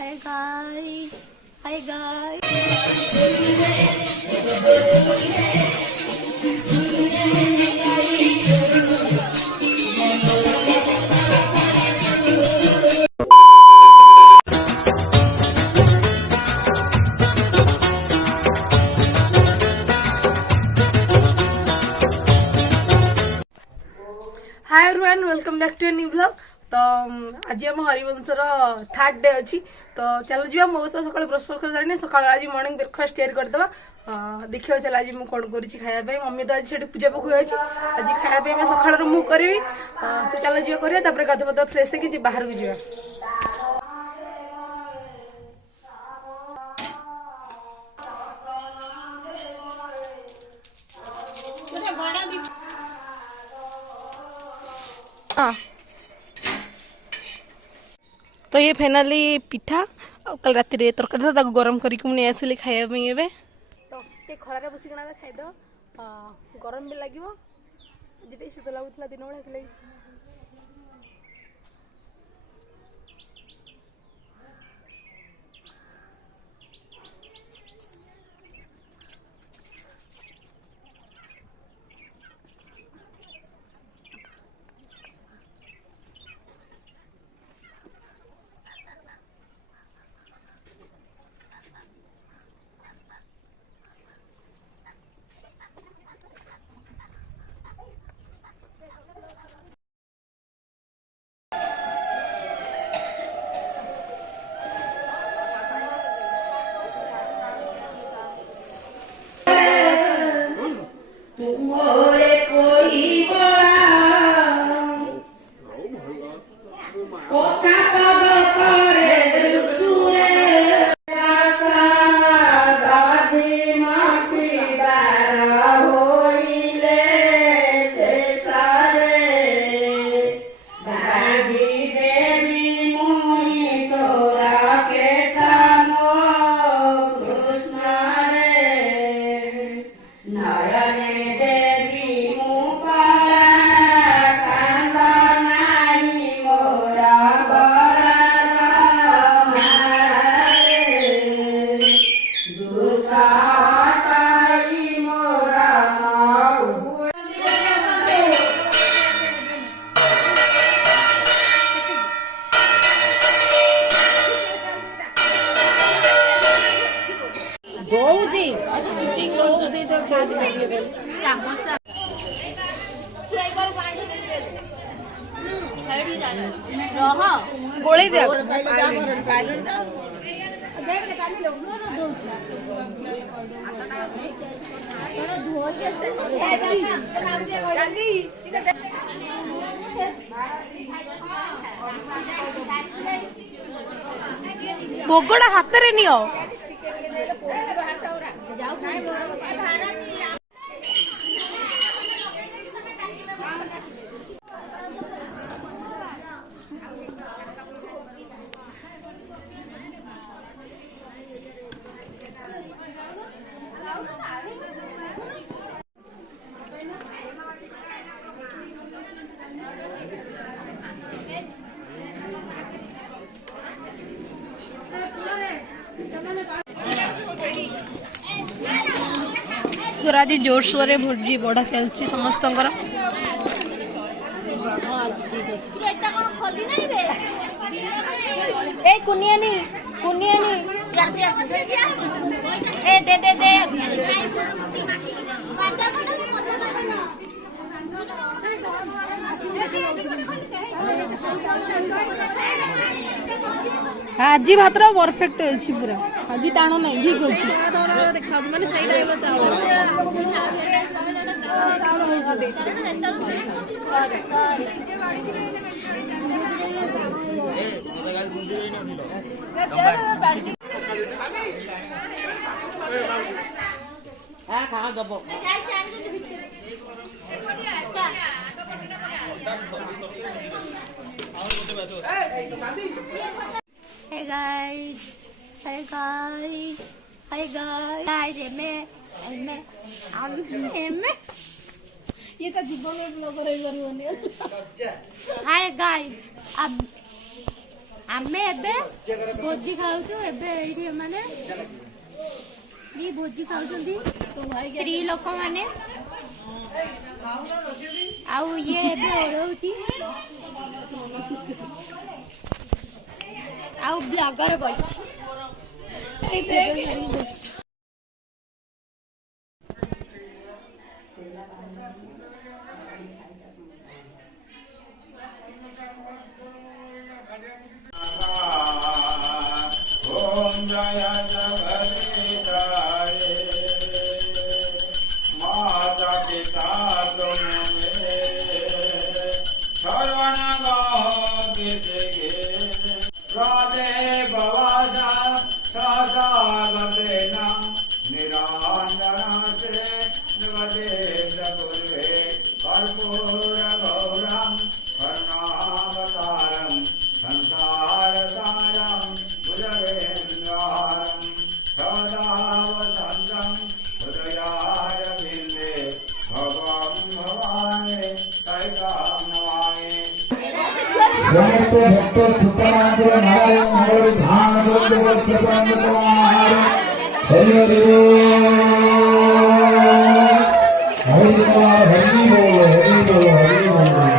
Hi guys. Hi guys. Hi everyone welcome back to new blog. तो आज आम हरिवंशर third day अच्छी तो चलो जी मो सकाल ब्रश कर सारे सकाल आज मॉर्निंग ब्रेकफास्ट तैयारी करदे देखिए चल आज मुझे कौन कर खायापी मम्मी तो आज पूजा पाखु आज खायापी मैं सकाल मुझे करी तो चलो जी कर गाध पाध फ्रेश होगी बाहर को जा तो ये फाइनाली पिठा कल राति तरकारी था गरम करके मुझे आसिली खायापी ए तो ये खरारे बसिकना खाईद गरम भी लगे आज शीत लगुला दिन बेला गोले दे भोगड़ा हाथ रे नियो आज जोर सोरे भोजी बड़ा चलती समस्त आज भात परफेक्ट अच्छी पूरा आज टाण ना ठीक अच्छी देखा माने सही time Hey guys, hey guys, hey guys, ये तो जीवन में ब्लॉगर है बनी Hi guys, आमे एबे भोजी खाऊछु एबे एठी माने भी भोजी खाउछंती स्त्री लोक माने आउ ये एबे ओळौची आउ ब्लॉगर बइछि ओम जय जगदीशाय माता पिता तुमने शरण गए राधे भवाजा सदा गतेना निरांजना से नवदे गुरुवे कर्पूर गौरम करुणावतारम संसार सारम भुजगेन्द्रारम सदा वसंतम हृदयाय बिंदे भगवान भवाने कैकाम नमामि समस्त भक्त सुतनाथ नारायण और ध्यान बोलते वक्त कुमार हरि हरि हरि बोल हरि बोल हरि बोल